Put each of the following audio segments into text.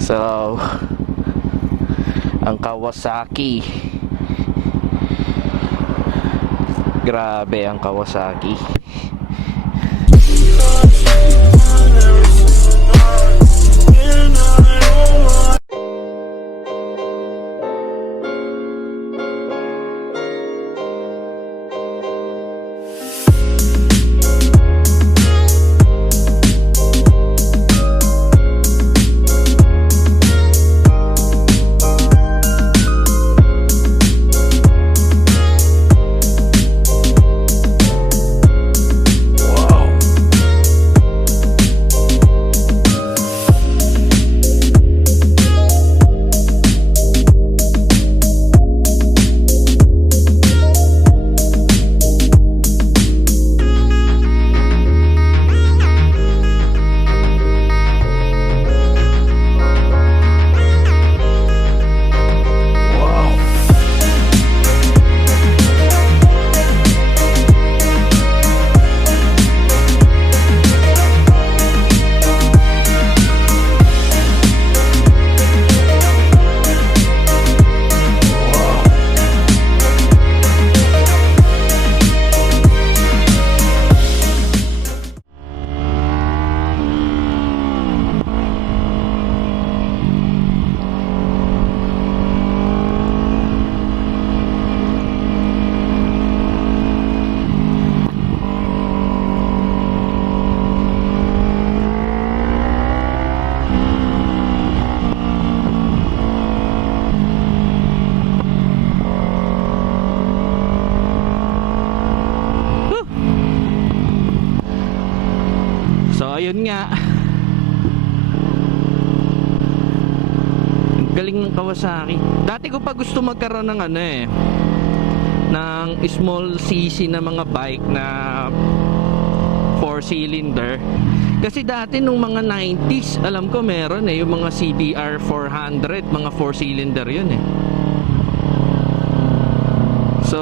So, ang Kawasaki. Grabe ang Kawasaki. Ayun nga, ang galing ng Kawasaki. Dati ko pa gusto magkaroon ng ng small cc na mga bike na 4-cylinder. Kasi dati nung mga 90s, alam ko meron yung mga CBR 400, mga 4-cylinder yun So,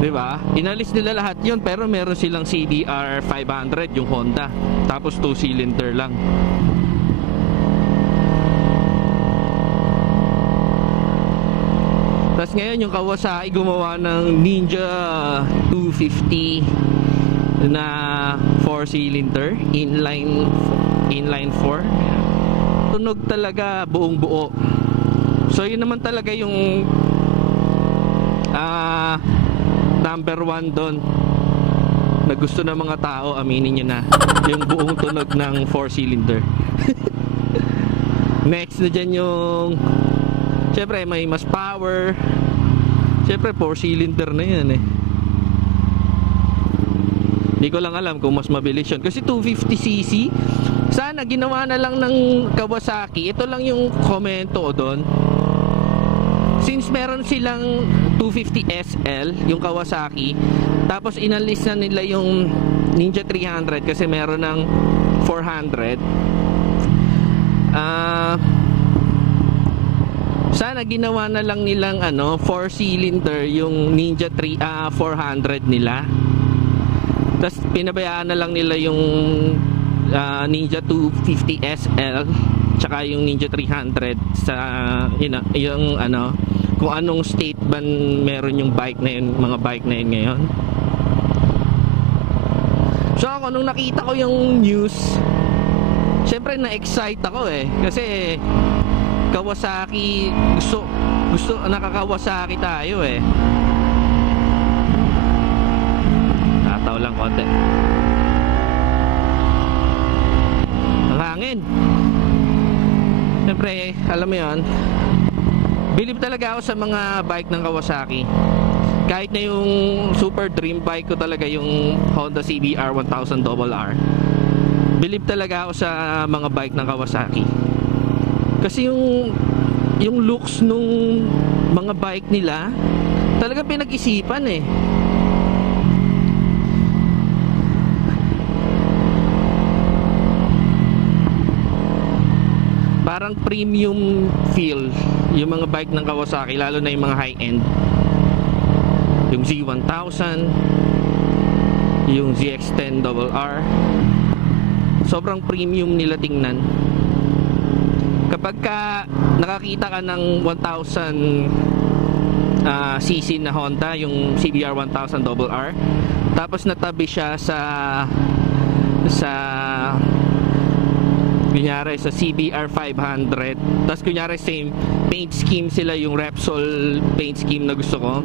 diba? Inalis nila lahat yun, pero meron silang CBR 500, yung Honda. Tapos 2-cylinder lang. Tapos ngayon yung Kawasaki gumawa ng Ninja 250 na 4-cylinder, inline 4. Tunog talaga buong buo. So yun naman talaga yung number 1 doon na gusto ng mga tao, aminin nyo na, yung buong tunog ng 4-cylinder. Next na dyan yung, syempre may mas power, syempre 4-cylinder na yan Hindi ko lang alam kung mas mabilis yun kasi 250cc. Sana ginawa na lang ng Kawasaki. Ito lang yung komento ko doon. Since meron silang 250 SL, yung Kawasaki, tapos inalis na nila yung Ninja 300 kasi meron ng 400. Sana ginawa na lang nilang 4-cylinder yung Ninja 400 nila. Tapos pinabayaan na lang nila yung Ninja 250 SL tsaka yung Ninja 300 sa yung kung anong state ban meron yung bike na yun, mga bike na yun ngayon. So ako nung nakita ko yung news, syempre na-excite ako kasi Kawasaki, gusto nakakawasaki tayo tataw lang konti ang hangin. Siyempre, alam mo yun, bilib talaga ako sa mga bike ng Kawasaki. Kahit na yung super dream bike ko talaga yung Honda CBR 1000RR, bilib talaga ako sa mga bike ng Kawasaki. Kasi yung looks nung mga bike nila talaga pinag-isipan parang premium feel yung mga bike ng Kawasaki, lalo na yung mga high-end, yung Z1000, yung ZX10r. sobrang premium nila tingnan. Kapag ka nakakita ka ng 1000 cc na Honda, yung CBR 1000RR, tapos natabi siya sa kunyari sa CBR 500, tapos kunyari same paint scheme sila, yung Repsol paint scheme na gusto ko,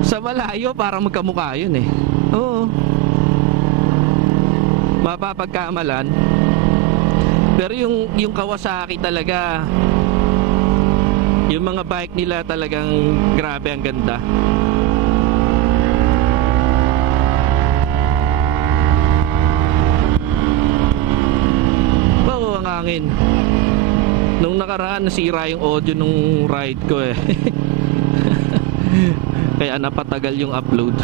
sa malayo parang magkamukha yun eh. Oo, mapapagkamalan. Pero yung Kawasaki talaga, yung mga bike nila talagang grabe, ang ganda. Wow, ang hangin. Nung nakaraan nasira yung audio nung ride ko eh. Kaya napatagal yung upload.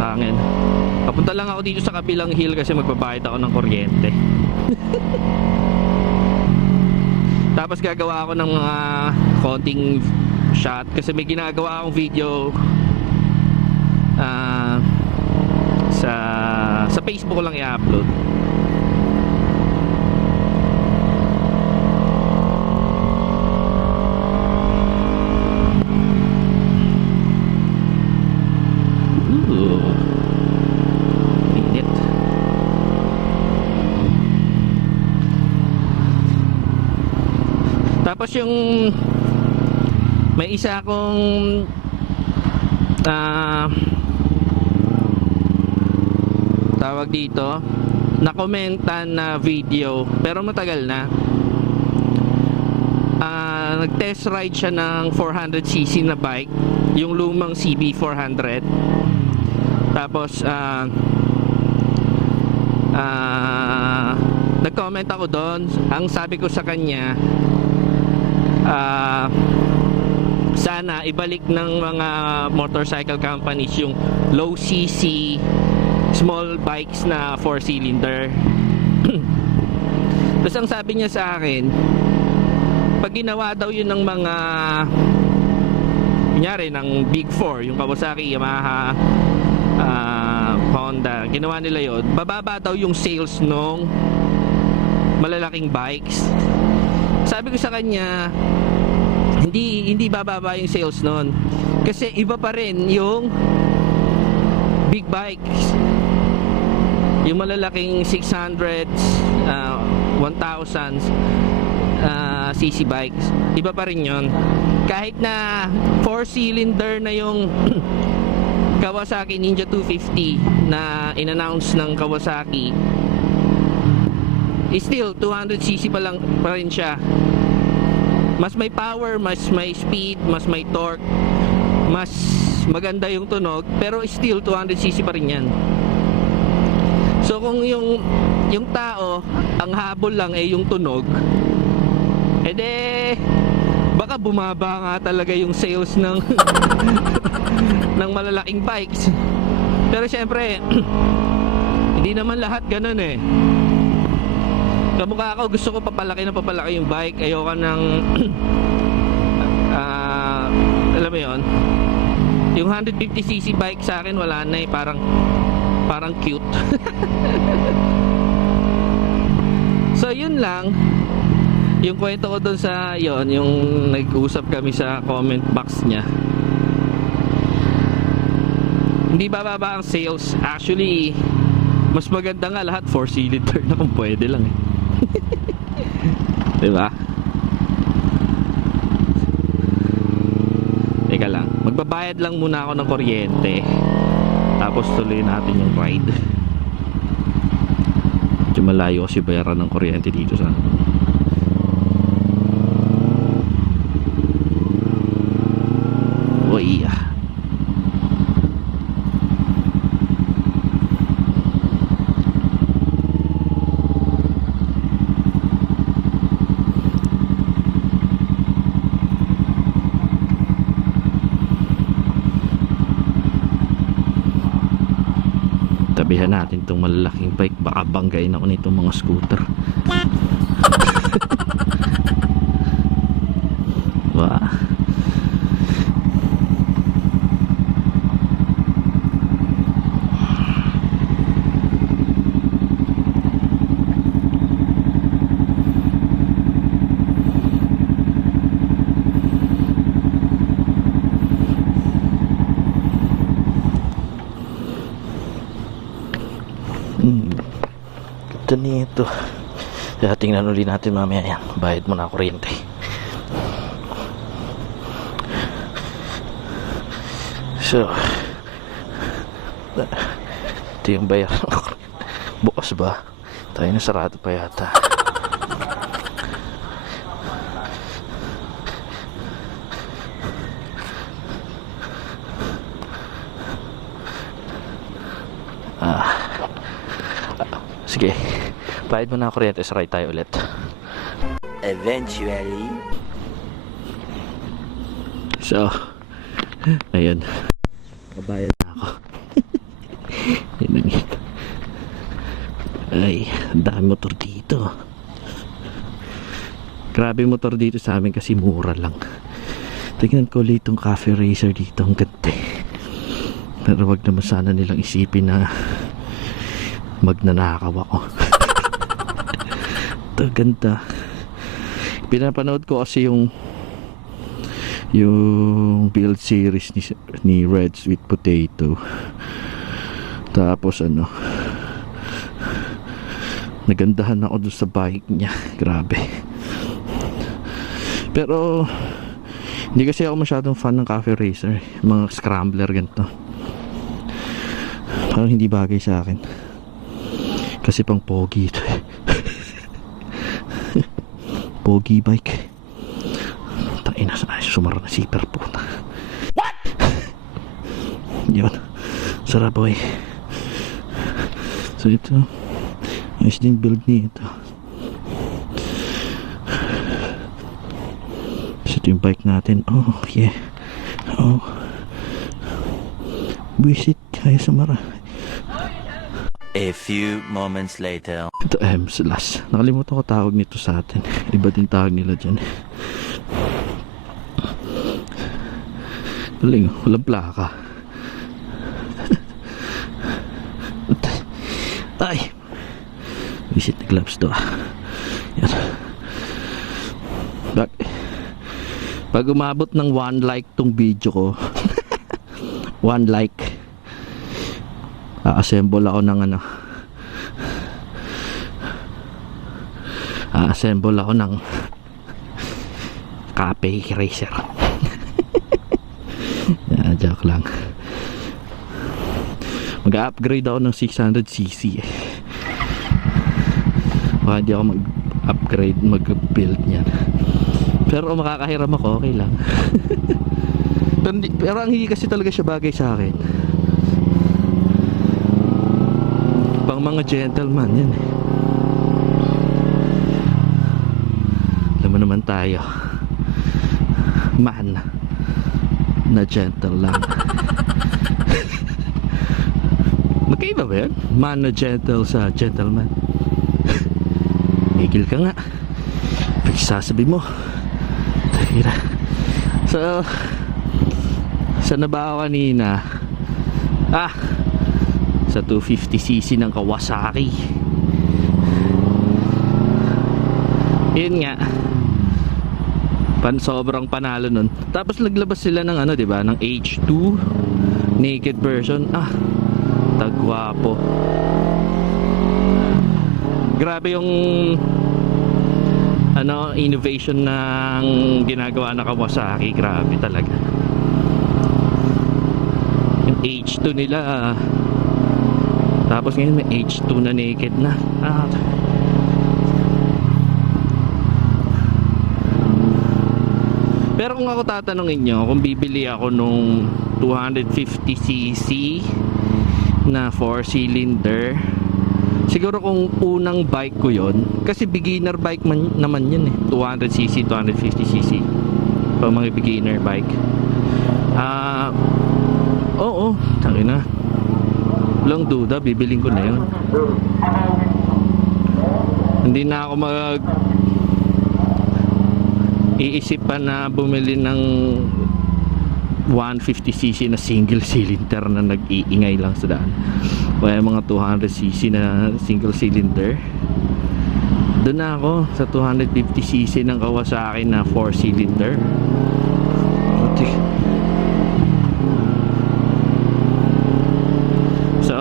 Hangin. Papunta lang ako dito sa kabilang hill kasi magbabayad ako ng kuryente. Tapos gagawa ako ng mga konting shot kasi may ginagawa akong video sa Facebook ko lang i-upload. Tapos yung may isa akong tawag dito na komentan na video, pero matagal na. Nag-test ride siya ng 400cc na bike, yung lumang CB 400. Tapos nag-comment ako doon. Ang sabi ko sa kanya, sana ibalik ng mga motorcycle companies yung low cc small bikes na 4-cylinder. Tapos ang sabi niya sa akin, pag ginawa daw yun ng mga kunyari ng Big 4, yung Kawasaki, Yamaha, Honda, ginawa nila yun, bababa daw yung sales nung malalaking bikes. Sabi ko sa kanya, hindi bababa yung sales nun, kasi iba pa rin yung big bikes, yung malalaking 600s, 1000s cc bikes, iba pa rin yun. Kahit na 4-cylinder na yung Kawasaki Ninja 250 na in-announce ng Kawasaki, still 200cc pa rin siya. Mas may power, mas may speed, mas may torque, mas maganda yung tunog, pero still 200cc pa rin yan. So kung yung tao ang habol lang ay yung tunog, ede baka bumaba nga talaga yung sales ng ng malalaking bikes. Pero syempre hindi naman lahat ganun eh. Kamukha ako, gusto ko papalaki yung bike. Ayoko ng alam mo yun, yung 150cc bike sa akin wala na eh, parang cute. So yun lang yung kwento ko dun sa yon, yung nag-usap kami sa comment box niya. Hindi bababa ang sales. Actually mas maganda nga lahat 4-cylinder na kung pwede lang eh. Diba? Teka lang, magbabayad lang muna ako ng kuryente, tapos tuloy natin yung ride. Medyo malayo kasi bayaran ng kuryente dito sa iya. Tabihan natin itong malalaking bike, baka banggain ako nitong mga scooter. Wah. Ito nito. Kaya tingnan ulit natin mamaya yan. Bayad mo na kuryente. So, ito yung bayar. Bukas ba? Tayo na sarado pa yata. Sige, bayad mo na kuryente, saray tayo ulit. Eventually. So, ayun, kabayad na ako. Yun lang yun. Ay, ang dami motor dito. Grabe motor dito sa amin kasi mura lang. Tingnan ko ulit itong cafe racer dito, ang ganda. Pero wag naman sana nilang isipin na magnanakaw ako. Ito ganda. Pinapanood ko kasi yung build series ni Red Sweet Potato. Tapos ano, nagandahan ako doon sa bike niya. Grabe. Pero hindi kasi ako masyadong fan ng cafe racer, mga scrambler ganito. Parang hindi bagay sa akin. Kasi pang pogi ito eh. Pogi bike. Tain na sana sumara na zipper po na. What? Yun. Sarap boy. So ito, ayos din build niya ito. So ito yung bike natin. Oh yeah. Oh, visit kaya sumara. A few moments later. Ito M/. Nakalimutan ko tawag nito sa atin. Iba din tawag nila dyan. Galing, walang plaka. Ay, visit the gloves to. Yan. Pag umabot ng 1 like tong video ko, 1 like, a-assemble ako ng ano, a-assemble ako ng cafe racer. Yeah, joke lang. Mag-upgrade ako ng 600cc eh. Baka hindi ako mag-upgrade, mag-build niyan. Pero kung makakahiram ako, okay lang. Pero ang hindi kasi talaga siya bagay sa akin. Pang mga gentleman yan eh. Alam mo naman tayo, man na gentle lang. Magkaiba ba yan? Man na gentle sa gentleman. Migil ka nga. Pagsasabi mo. Tira. So, saan na ba ako kanina? Sa 250cc ng Kawasaki. Yun nga, sobrang panalo nun. Tapos naglabas sila ng ano, diba, ng H2 naked version. Tagwapo. Grabe yung ano, innovation ng ginagawa na Kawasaki. Grabe talaga. Yung H2 nila, tapos ngayon may H2 na naked na. Pero kung ako tatanungin nyo, kung bibili ako nung 250cc na 4-cylinder, siguro kung unang bike ko yon, kasi beginner bike naman yun eh, 200cc, 250cc, pang mga beginner bike. Oo, tangin na, walang duda, bibiling ko na yun. Hindi na ako iisip pa na bumili ng 150cc na single cylinder na nag-iingay lang sa daan. Kaya mga 200cc na single cylinder, doon na ako sa 250cc ng Kawasaki na 4 cylinder. So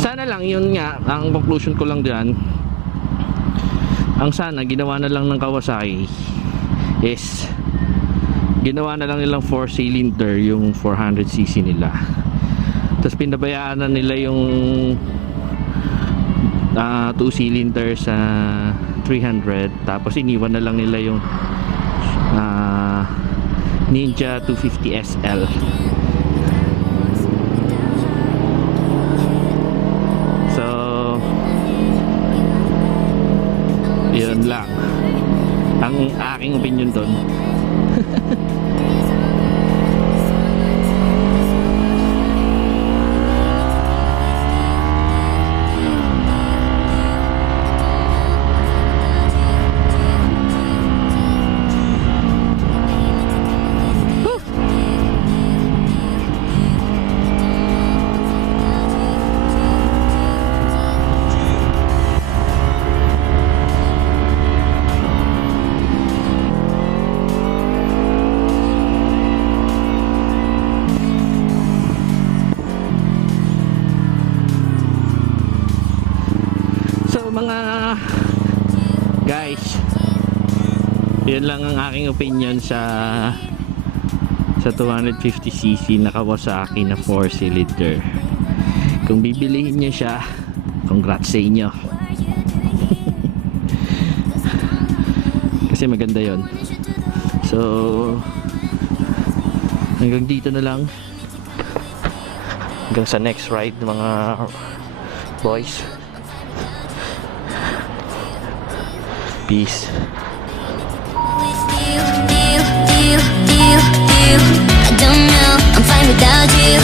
sana lang lang, yun nga, ang conclusion ko lang dyan, ang sana ginawa na lang ng Kawasaki is ginawa na lang nilang 4-cylinder yung 400cc nila, tapos pinabayaan na nila yung 2-cylinder sa 300, tapos iniwan na lang nila yung Ninja 250 SL. So yun lang ang aking opinion doon. Mga guys, yun lang ang aking opinion sa 250cc na Kawasaki na 4-cylinder. Kung bibilihin nyo siya, congrats sa inyo. Kasi maganda yon. So hanggang dito na lang, hanggang sa next ride mga boys. Peace. I don't know, I'm fine without you.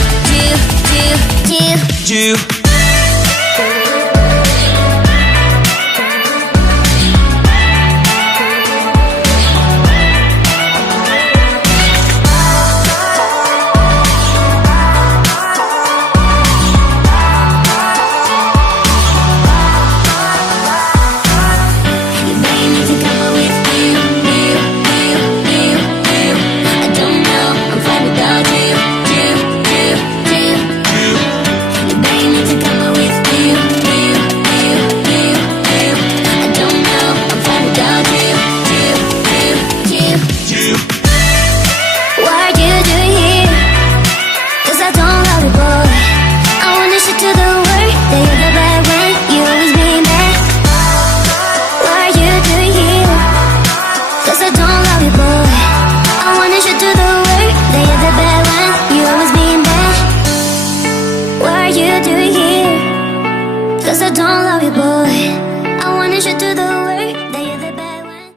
I don't love you, boy. I wanna shoot to the